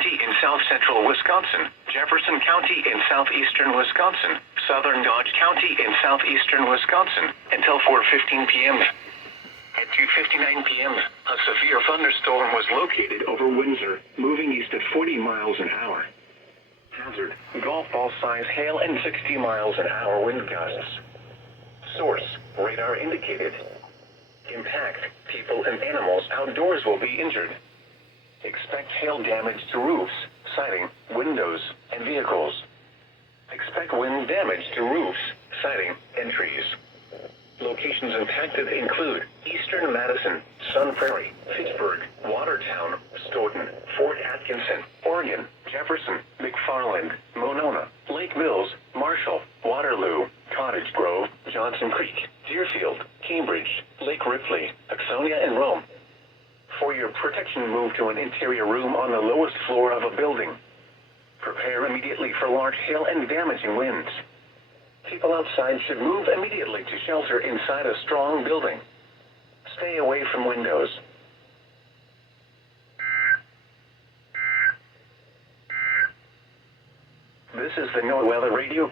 County in south-central Wisconsin, Jefferson County in southeastern Wisconsin, southern Dodge County in southeastern Wisconsin, until 4:15 p.m. At 2:59 p.m., a severe thunderstorm was located over Windsor, moving east at 40 miles an hour. Hazard: golf ball size hail and 60 miles an hour wind gusts. Source: radar indicated. Impact: people and animals outdoors will be injured. Expect hail damage to roofs, siding, windows, and vehicles. Expect wind damage to roofs, siding, and trees. Locations impacted include Eastern Madison, Sun Prairie, Pittsburgh, Watertown, Stoughton, Fort Atkinson, Oregon, Jefferson, McFarland, Monona, Lake Mills, Marshall, Waterloo, Cottage Grove, Johnson Creek, Deerfield, Cambridge, Lake Ripley, Axonia, and Rome. For your protection, move to an interior room on the lowest floor of a building. Prepare immediately for large hail and damaging winds. People outside should move immediately to shelter inside a strong building. Stay away from windows. This is the NOAA Weather Radio.